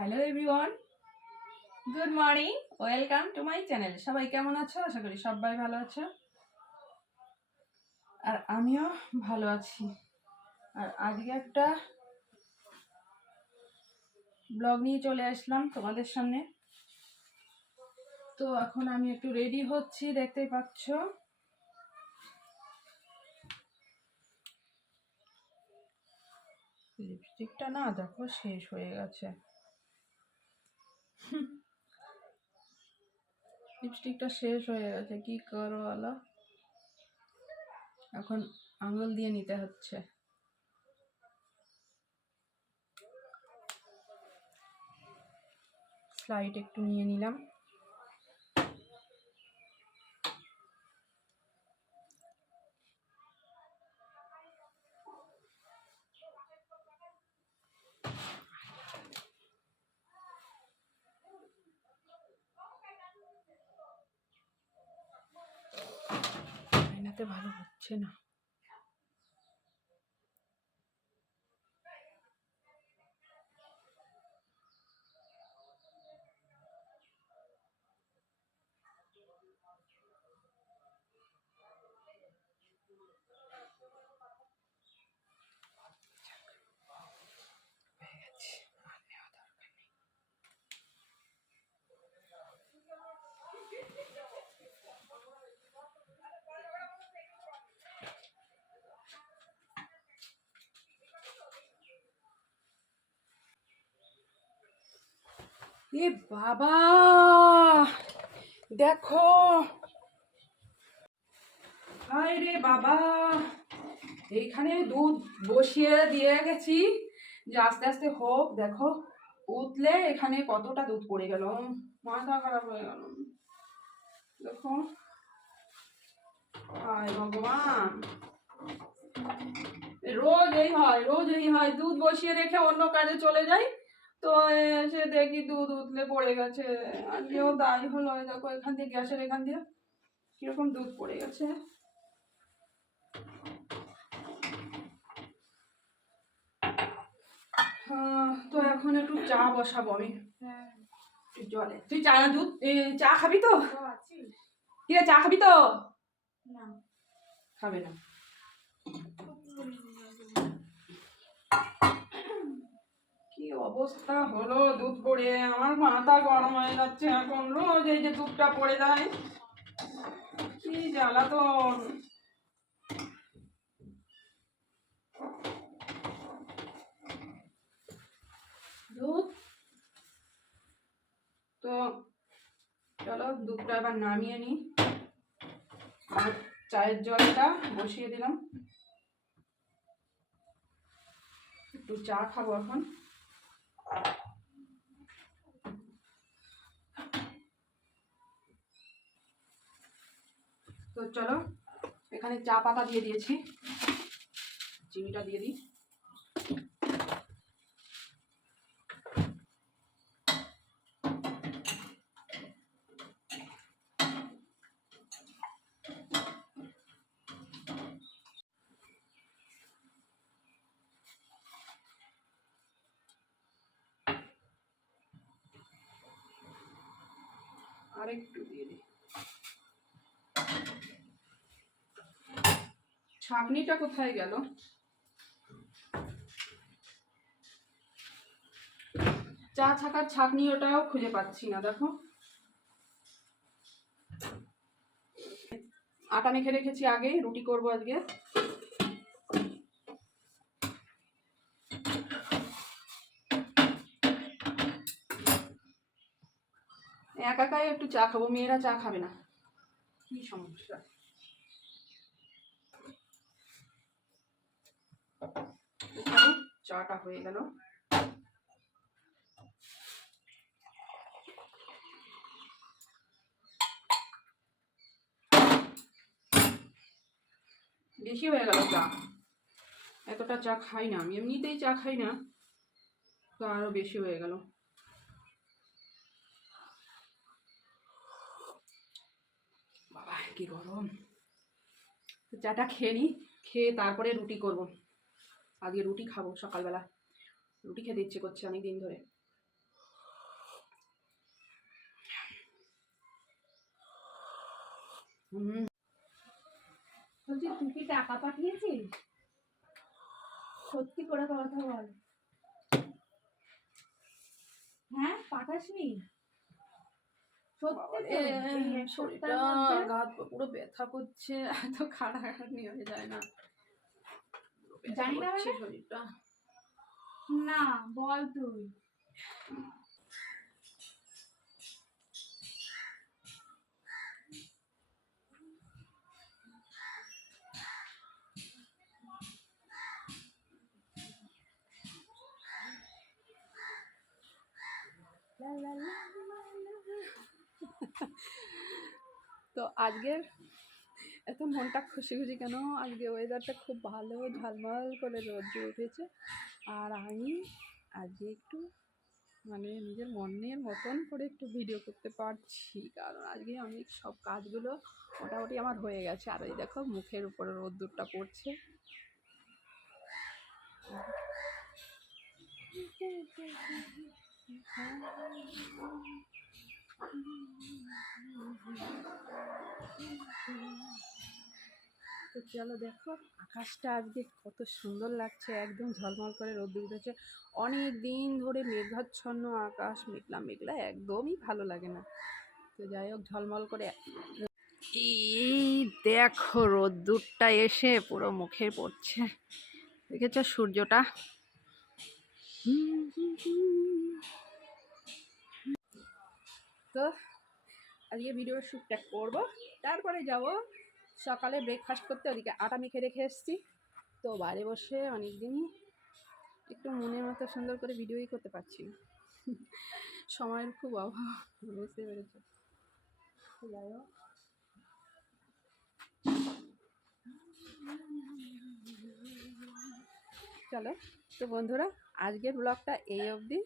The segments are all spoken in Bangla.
Hello everyone, good morning, welcome to my channel. সবাই কেমন আছো? আশা করি সবাই ভালো আছো, আর আমিও ভালো আছি। আর আজকে একটা ব্লগ নিয়ে চলে আসলাম তোমাদের সামনে। তো এখন আমি একটু রেডি হচ্ছি, দেখতেই পাচ্ছ। লিপস্টিকটা না দেখো শেষ হয়ে গেছে। লিপস্টিকটা শেষ হয়ে গেছে, কি করো বলো? এখন আঙুল দিয়ে নিতে হচ্ছে। স্লাইড একটু নিয়ে নিলাম। আয়নাতে ভালো হচ্ছে না। এ বাবা, দেখো, হায় রে বাবা, এইখানে দুধ বসিয়ে দিয়ে গেছি যে আস্তে আস্তে হোক। দেখো উতলে এখানে কতটা দুধ পড়ে গেল, মাথা খারাপ হয়ে গেল। দেখো, হায় ভগবান, রোজ এই হয়, দুধ বসিয়ে রেখে অন্য কাজে চলে যাই, তো এসে দেখি দুধ উতলে পড়ে গেছে। আজকেও তাই হলো। দেখো এখান দিয়ে, গ্যাসের এখান দিয়ে কিরকম দুধ পড়ে গেছে। তো এখন একটু চা বসাবো আমি। জলে তুই চা না দুধ চা খাবি তো? কি রে, চা খাবি তো? না, খাবে না। কি অবস্থা হলো দুধ পড়ে, আমার মাথা গরম হয়ে যাচ্ছে এখন। রোজ এই যে দুধটা পড়ে যায়, কি জ্বালাতন। দুধ তো চলো, দুধটা এবার নামিয়ে নিই। আর চায়ের জলটা বসিয়ে দিলাম, একটু চা খাবো এখন। তো চলো, এখানে চা পাতা দিয়ে দিয়েছি, চিনিটা দিয়ে দিই। আরেকটু দিয়ে দিই। ছাঁকনিটা কোথায় গেল? চা ছাকার ছাঁকনি, ওটাও খুঁজে পাচ্ছি না। দেখো, আটা মেখে রেখেছি আগে, রুটি করবো আজকে। একা একাই একটু চা খাবো, মেয়েরা চা খাবে না, কি সমস্যা। চাটা হয়ে গেল। বেশি হয়ে গেল চা, এতটা চা খাই না আমি, এমনিতেই চা খাই না, তো আরো বেশি হয়ে গেল। বাবা কি গরম। চাটা খেয়ে নিই, খেয়ে তারপরে রুটি করব। আজকে রুটি খাবো, সকালবেলা রুটি খেতে ইচ্ছে করছে অনেক দিন ধরে। হুম। বলছি তুই কি টাকা পাঠিয়েছিস? সত্যি করে কথা বল। হ্যাঁ, পাঠাসনি? সত্যি তো? এই এক শরীরটা সপ্তাহের মধ্যে? গা পুরো ব্যথা করছে, এত খাটাখাটনি হয়ে যায় না, ব্যথা জানি না করছে মানে? শরীরটা। না, বল তুই। তো আজকের এত মনটা খুশি খুশি কেন? আজকে ওয়েদারটা খুব ভালো, ঝলমল করে রোদ্দুর উঠেছে। আর আমি আজকে একটু মানে নিজের মনের মতন করে একটু ভিডিও করতে পারছি, কারণ আজকে আমি সব কাজগুলো মোটামুটি আমার হয়ে গেছে। আর এই দেখো মুখের উপরে রোদ্দুরটা পড়ছে। তো চলো দেখো আকাশটা আজকে কত সুন্দর লাগছে, একদম ঝলমল করে রোদ্দুর উঠেছে। অনেক দিন ধরে মেঘাচ্ছন্ন আকাশ, মেঘলা মেঘলা একদমই ভালো লাগে না। তো যাই হোক ঝলমল করে এই দেখো রোদ্দুরটা এসে পুরো মুখে পড়ছে, দেখেছো সূর্যটা? তো আজকে ভিডিওর শ্যুটটা করবো, তারপরে যাব সকালে ব্রেকফাস্ট করতে। ওদিকে আটা মেখে রেখে এসেছি। তো বাইরে বসে অনেক দিনই একটু মনের মতো সুন্দর করে ভিডিওই করতে পারছি না, সময়ের খুব অভাব, বুঝতে পেরেছো? যাই হোক চলো, তো বন্ধুরা আজকের ব্লগটা এই অবধি।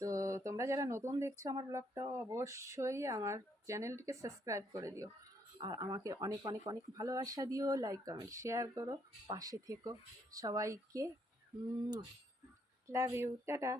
তো তোমরা যারা নতুন দেখছো আমার ব্লগটা, অবশ্যই আমার চ্যানেলটিকে সাবস্ক্রাইব করে দিও। আর আমাকে অনেক অনেক অনেক ভালোবাসা দিও, লাইক কমেন্ট শেয়ার করো, পাশে থেকো। সবাইকে লাভ ইউ, টাটা।